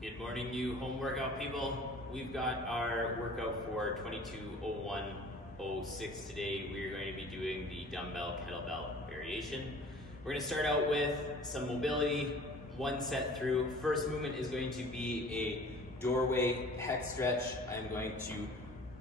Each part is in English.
Good morning, you home workout people. We've got our workout for 22:01:06 today. We're going to be doing the dumbbell kettlebell variation. We're going to start out with some mobility, one set through. First movement is going to be a doorway pec stretch. I'm going to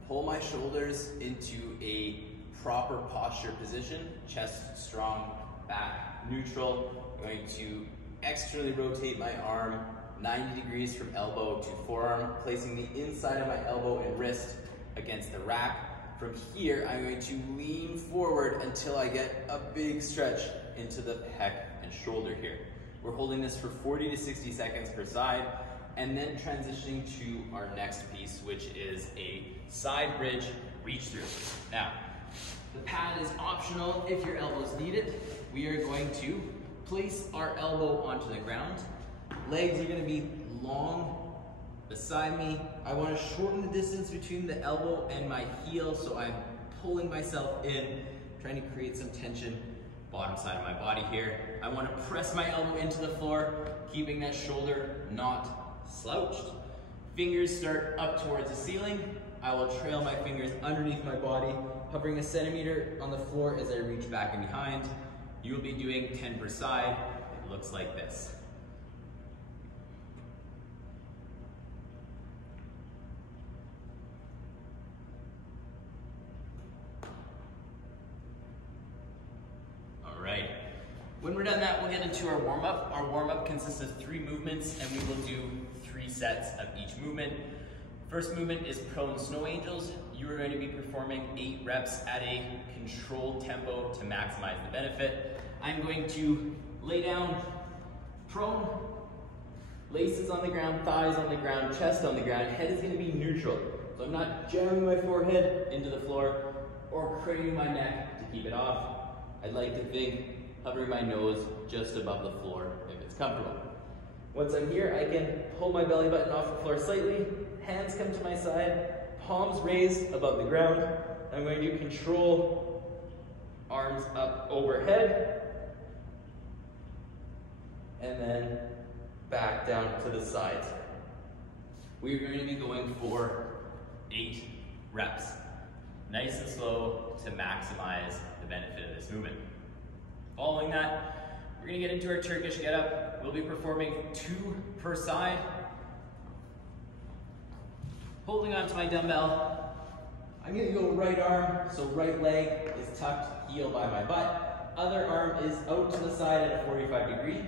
pull my shoulders into a proper posture position, chest strong, back neutral. I'm going to externally rotate my arm 90 degrees from elbow to forearm, placing the inside of my elbow and wrist against the rack. From here, I'm going to lean forward until I get a big stretch into the pec and shoulder here. We're holding this for 40 to 60 seconds per side, and then transitioning to our next piece, which is a side bridge reach through. Now, the pad is optional if your elbows need it. We are going to place our elbow onto the ground. Legs are going to be long beside me. I want to shorten the distance between the elbow and my heel, so I'm pulling myself in, trying to create some tension bottom side of my body here. I want to press my elbow into the floor, keeping that shoulder not slouched. Fingers start up towards the ceiling. I will trail my fingers underneath my body, hovering a centimeter on the floor as I reach back and behind. You will be doing 10 per side. It looks like this. When we're done that, we'll get into our warm-up. Our warm-up consists of 3 movements, and we will do 3 sets of each movement. First movement is prone snow angels. You are going to be performing 8 reps at a controlled tempo to maximize the benefit. I'm going to lay down prone, laces on the ground, thighs on the ground, chest on the ground. Head is going to be neutral. So I'm not jamming my forehead into the floor or craning my neck to keep it off. I'd like to think hovering my nose just above the floor if it's comfortable. Once I'm here, I can pull my belly button off the floor slightly, hands come to my side, palms raised above the ground. I'm going to control arms up overhead, and then back down to the sides. We're going to be going for 8 reps, nice and slow to maximize the benefit of this movement. Following that, we're going to get into our Turkish Get Up. We'll be performing 2 per side. Holding onto my dumbbell, I'm going to go right arm, so right leg is tucked, heel by my butt. Other arm is out to the side at a 45 degree.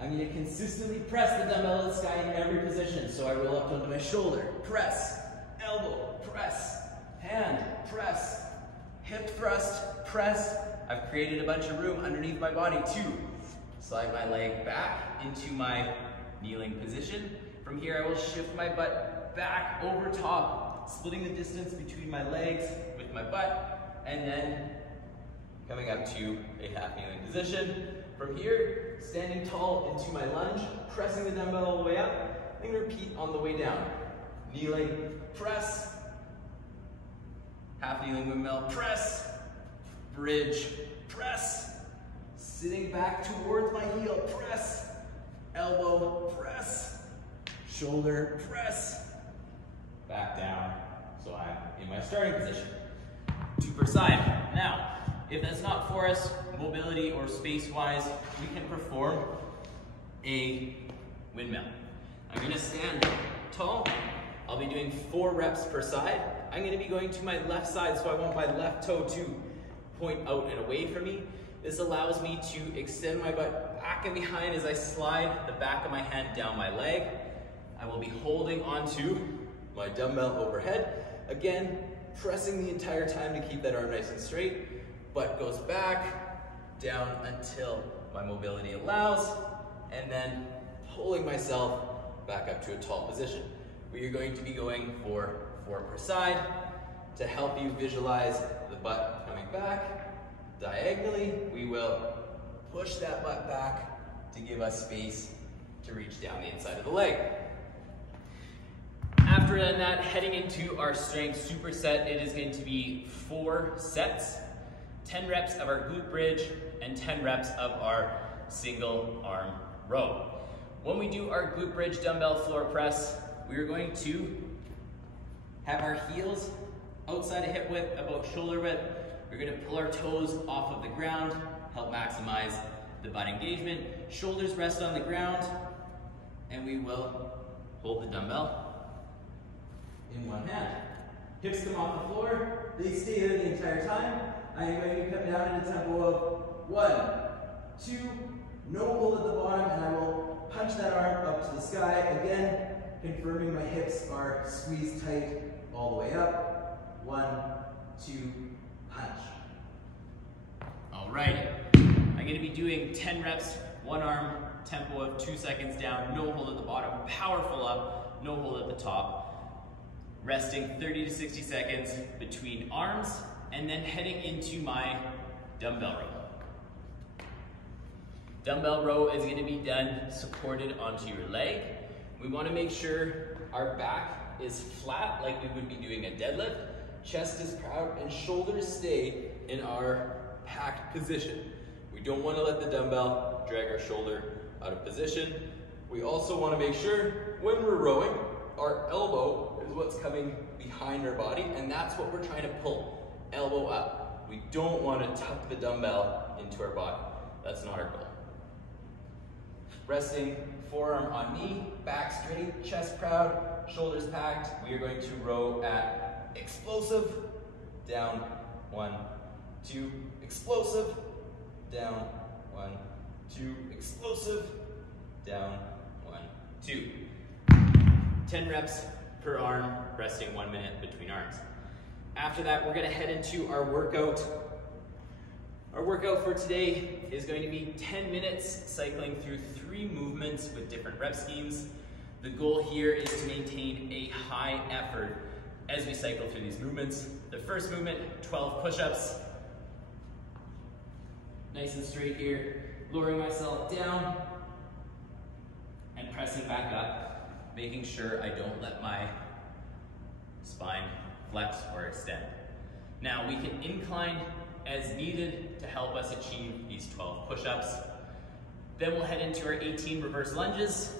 I'm going to consistently press the dumbbell to the sky in every position. So I roll up onto my shoulder, press, elbow, press, hand, press, hip thrust, press. I've created a bunch of room underneath my body to slide my leg back into my kneeling position. From here, I will shift my butt back over top, splitting the distance between my legs with my butt, and then coming up to a half kneeling position. From here, standing tall into my lunge, pressing the dumbbell all the way up, and repeat on the way down. Kneeling, press, half kneeling windmill, press, bridge, press, sitting back towards my heel, press, elbow, press, shoulder, press, back down, so I'm in my starting position. 2 per side. Now, if that's not for us, mobility or space-wise, we can perform a windmill. I'm going to stand tall. I'll be doing 4 reps per side. I'm going to be going to my left side, so I want my left toe to point out and away from me. This allows me to extend my butt back and behind as I slide the back of my hand down my leg. I will be holding onto my dumbbell overhead. Again, pressing the entire time to keep that arm nice and straight. Butt goes back, down until my mobility allows, and then pulling myself back up to a tall position. We are going to be going for 4 per side. To help you visualize the butt coming back diagonally, we will push that butt back to give us space to reach down the inside of the leg. After that, heading into our strength superset, it is going to be 4 sets, 10 reps of our glute bridge, and 10 reps of our single arm row. When we do our glute bridge dumbbell floor press, we are going to have our heels outside of hip width, about shoulder width. We're going to pull our toes off of the ground, help maximize the butt engagement. Shoulders rest on the ground, and we will hold the dumbbell in one hand. Hips come off the floor, they stay there the entire time. I am going to come down in a tempo of 1, 2, no hold at the bottom, and I will punch that arm up to the sky, again, confirming my hips are squeezed tight all the way up. 1, 2, punch. All right, I'm going to be doing 10 reps, one arm, tempo of 2 seconds down, no hold at the bottom, powerful up, no hold at the top. Resting 30 to 60 seconds between arms, and then heading into my dumbbell row. Dumbbell row is going to be done supported onto your leg. We want to make sure our back is flat like we would be doing a deadlift. Chest is proud and shoulders stay in our packed position. We don't want to let the dumbbell drag our shoulder out of position. We also want to make sure when we're rowing, our elbow is what's coming behind our body, and that's what we're trying to pull, elbow up. We don't want to tuck the dumbbell into our body. That's not our goal. Resting forearm on knee, back straight, chest proud, shoulders packed. We are going to row at explosive, down, 1, 2, explosive, down, 1, 2, explosive, down, 1, 2. 10 reps per arm, resting 1 minute between arms. After that, we're gonna head into our workout. Our workout for today is going to be 10 minutes cycling through 3 movements with different rep schemes. The goal here is to maintain a high effort as we cycle through these movements. The first movement, 12 push-ups. Nice and straight here. Lowering myself down and pressing back up, making sure I don't let my spine flex or extend. Now we can incline as needed to help us achieve these 12 push-ups. Then we'll head into our 18 reverse lunges.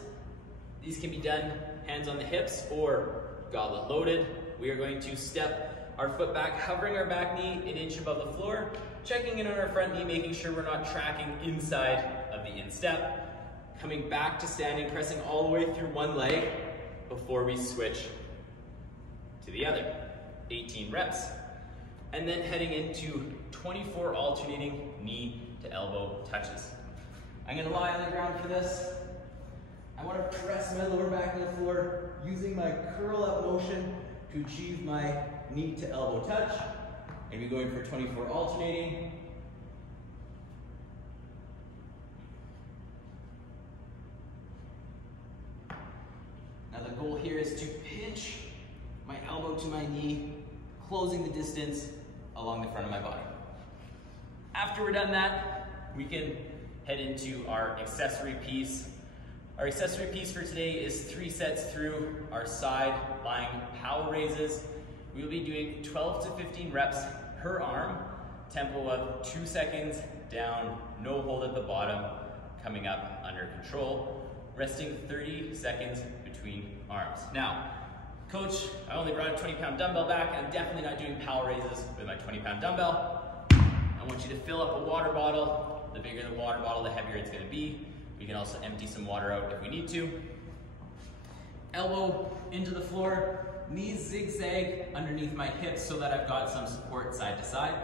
These can be done hands on the hips or goblet loaded. We are going to step our foot back, hovering our back knee an inch above the floor, checking in on our front knee, making sure we're not tracking inside of the instep. Coming back to standing, pressing all the way through one leg before we switch to the other. 18 reps. And then heading into 24 alternating knee to elbow touches. I'm gonna lie on the ground for this. I wanna press my lower back on the floor using my curl up motion to achieve my knee to elbow touch. And we're going for 24 alternating. Now the goal here is to pinch my elbow to my knee, closing the distance along the front of my body. After we're done that, we can head into our accessory piece. Our accessory piece for today is 3 sets through our side lying power raises. We will be doing 12 to 15 reps per arm, tempo of 2 seconds down, no hold at the bottom, coming up under control, resting 30 seconds between arms. Now, coach, I only brought a 20-pound dumbbell back. I'm definitely not doing power raises with my 20-pound dumbbell. I want you to fill up a water bottle. The bigger the water bottle, the heavier it's gonna be. We can also empty some water out if we need to. Elbow into the floor, knees zigzag underneath my hips so that I've got some support side to side.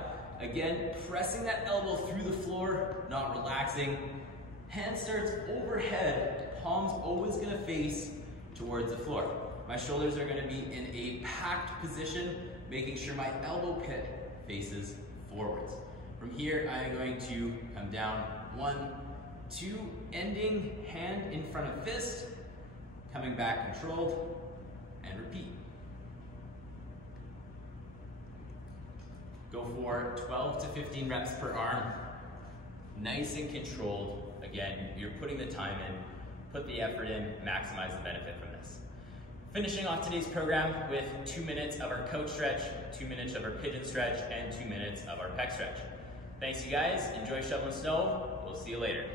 Again, pressing that elbow through the floor, not relaxing. Hand starts overhead, palms always gonna face towards the floor. My shoulders are gonna be in a packed position, making sure my elbow pit faces forwards. From here, I am going to come down 1, 2, ending hand in front of fist, coming back controlled, and repeat. Go for 12 to 15 reps per arm, nice and controlled. Again, you're putting the time in, put the effort in, maximize the benefit from this. Finishing off today's program with 2 minutes of our coach stretch, 2 minutes of our pigeon stretch, and 2 minutes of our pec stretch. Thanks you guys, enjoy shoveling snow, we'll see you later.